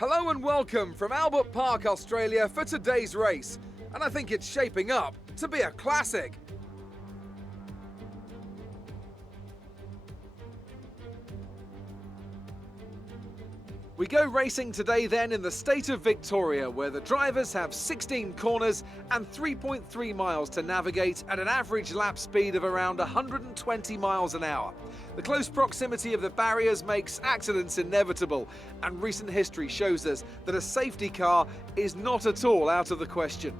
Hello and welcome from Albert Park, Australia for today's race. And I think it's shaping up to be a classic. We go racing today then in the state of Victoria, where the drivers have 16 corners and 3.3 miles to navigate at an average lap speed of around 120 miles an hour. The close proximity of the barriers makes accidents inevitable, and recent history shows us that a safety car is not at all out of the question.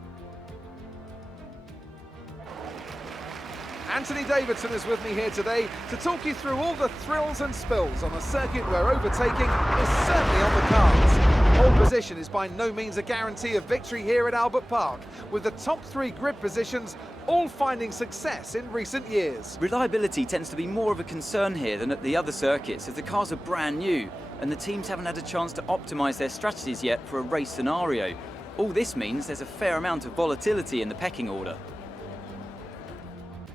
Anthony Davidson is with me here today to talk you through all the thrills and spills on a circuit where overtaking is certainly on the cards. Pole position is by no means a guarantee of victory here at Albert Park, with the top three grid positions all finding success in recent years. Reliability tends to be more of a concern here than at the other circuits, as the cars are brand new and the teams haven't had a chance to optimise their strategies yet for a race scenario. All this means there's a fair amount of volatility in the pecking order.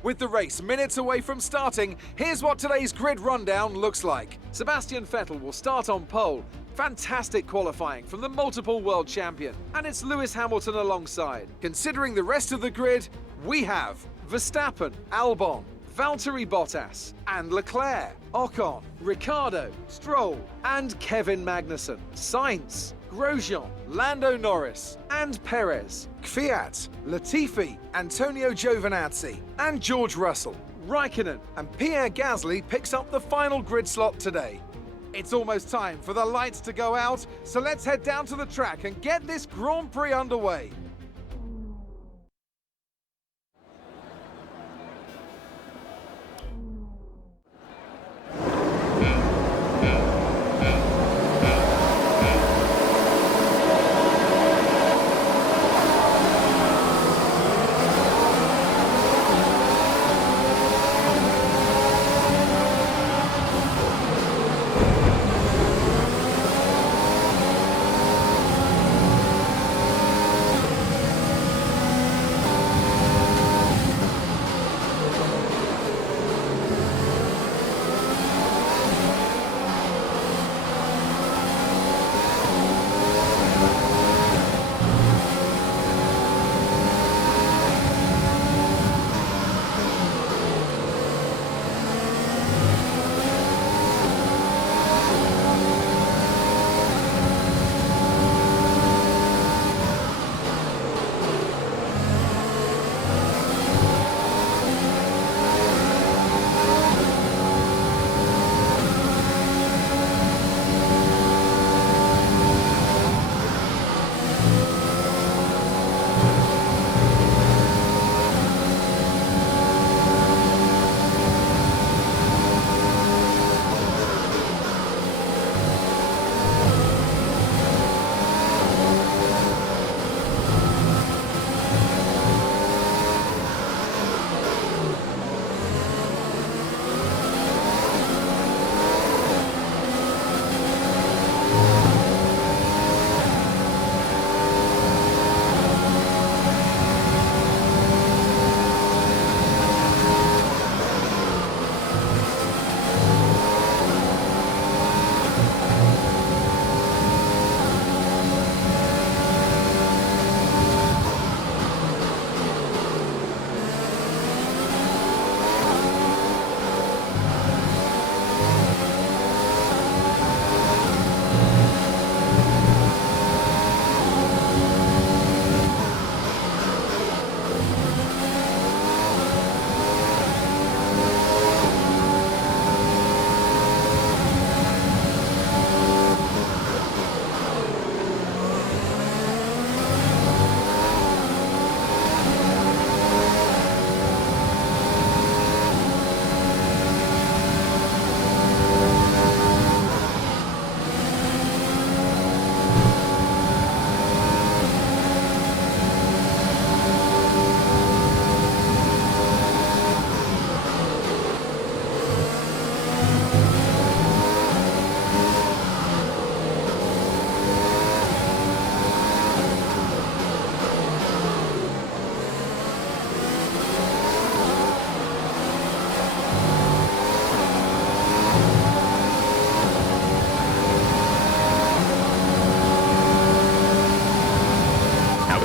With the race minutes away from starting, here's what today's grid rundown looks like. Sebastian Vettel will start on pole. Fantastic qualifying from the multiple world champion. And it's Lewis Hamilton alongside. Considering the rest of the grid, we have Verstappen, Albon, Valtteri Bottas and Leclerc, Ocon, Ricciardo, Stroll and Kevin Magnussen, Sainz, Grosjean, Lando Norris and Perez, Kvyat, Latifi, Antonio Giovinazzi and George Russell, Raikkonen and Pierre Gasly picks up the final grid slot today. It's almost time for the lights to go out, so let's head down to the track and get this Grand Prix underway.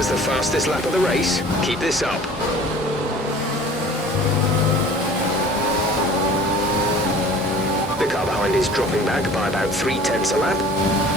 was the fastest lap of the race. Keep this up. The car behind is dropping back by about 0.3 a lap.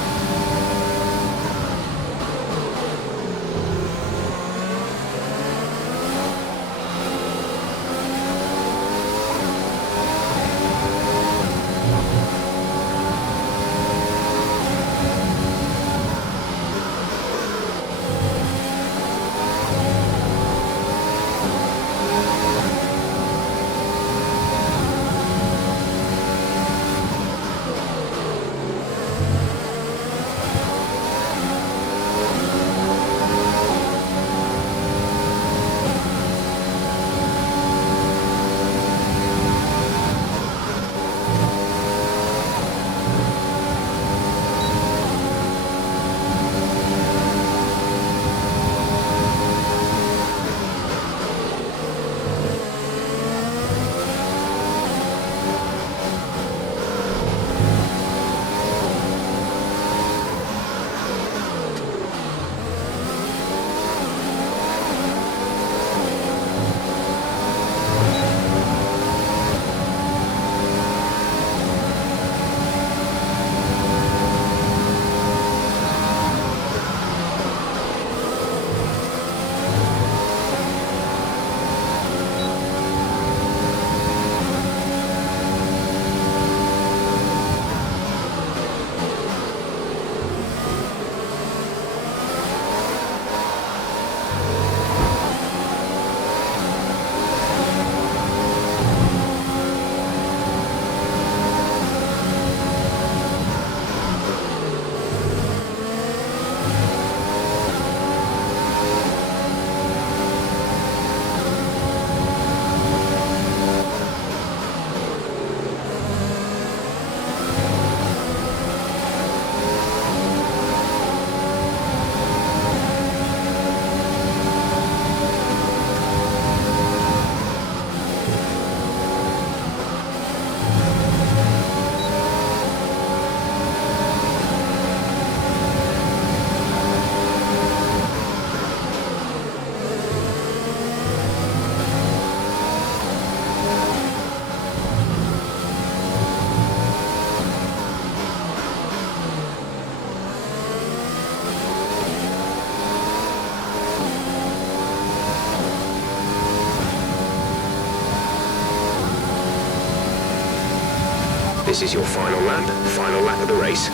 This is your final lap of the race.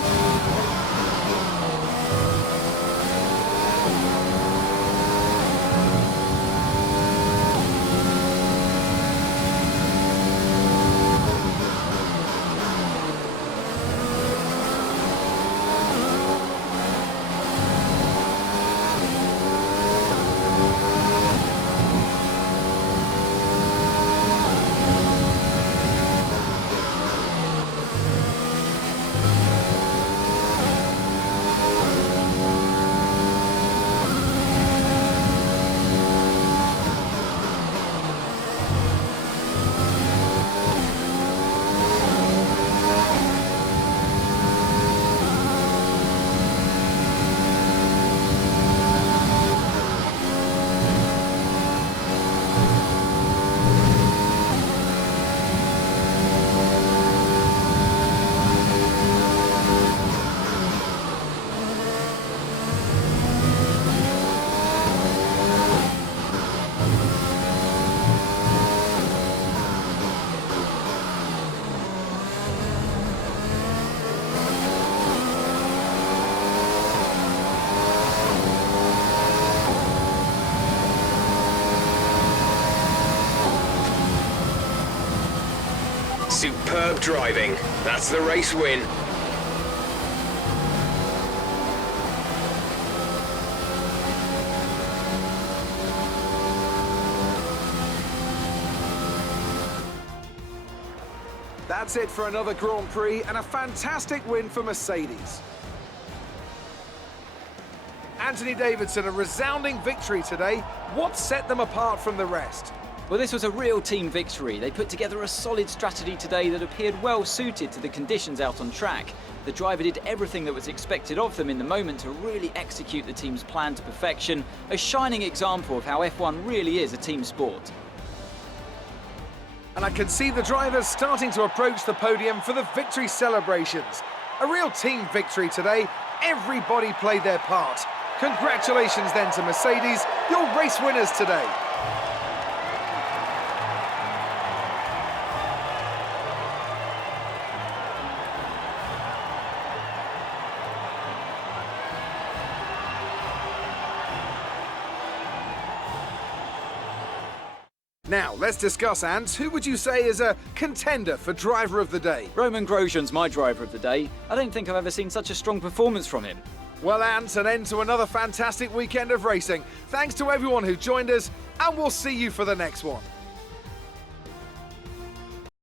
Superb driving. That's the race win. That's it for another Grand Prix and a fantastic win for Mercedes. Anthony Davidson, a resounding victory today. What set them apart from the rest? Well, this was a real team victory. They put together a solid strategy today that appeared well suited to the conditions out on track. The driver did everything that was expected of them in the moment to really execute the team's plan to perfection, a shining example of how F1 really is a team sport. And I can see the drivers starting to approach the podium for the victory celebrations. A real team victory today. Everybody played their part. Congratulations then to Mercedes, your race winners today. Now, let's discuss, Ant. Who would you say is a contender for driver of the day? Roman Grosjean's my driver of the day. I don't think I've ever seen such a strong performance from him. Well, Ant, an end to another fantastic weekend of racing. Thanks to everyone who joined us, and we'll see you for the next one.